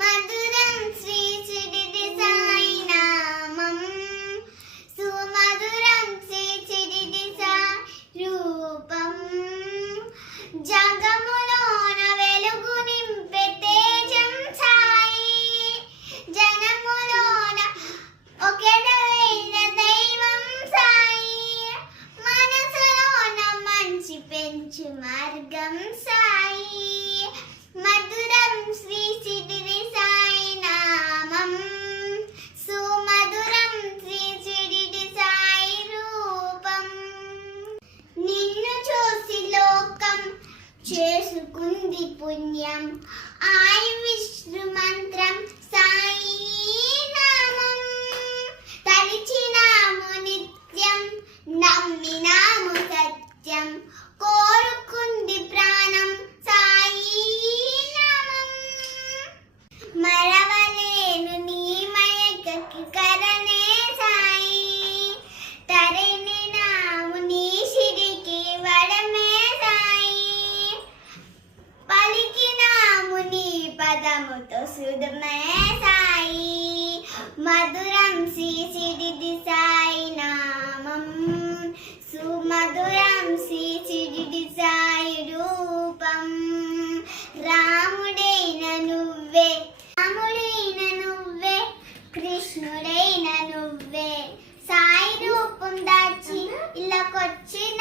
మధురం శ్రీ షిరిడి సాయి నామం, సుమధురం శ్రీ షిరిడి సాయి రూపం. జగములోన వెలుగు నింపే తేజం సాయి, జనములోన ఒకటైన దైవం సాయి, మనసులోన మంచి పెంచు మార్గం సాయి. మధురం శ్రీ షిరిడి సాయి నామం, సుమధురం శ్రీ షిరిడి సాయి రూపం. నిన్ను చూసి లోకం చేసుకుంది పుణ్యం, ఆయి విష్ణు మంత్రం సాయి నామం. తలిచినాము నిత్యం, నమ్మినాము సత్యం, కోరుకుంది ప్రాణం సాయి నామం. మరవలేను నీ మయకకి కరణే సాయి, తరినినాము నీ షిరిడికి వడమే సాయి. పలికినాము నీ పదముతో సుధమే సాయి. మధురం శ్రీ షిరిడి సాయి నామం, సుమధురం శ్రీ షిరిడి సాయి రూపం. రాముడైన నువ్వే, రాముడైన నువ్వే, కృష్ణుడైన నువ్వే, సాయి రూపం దాచి ఇలాకొచ్చిన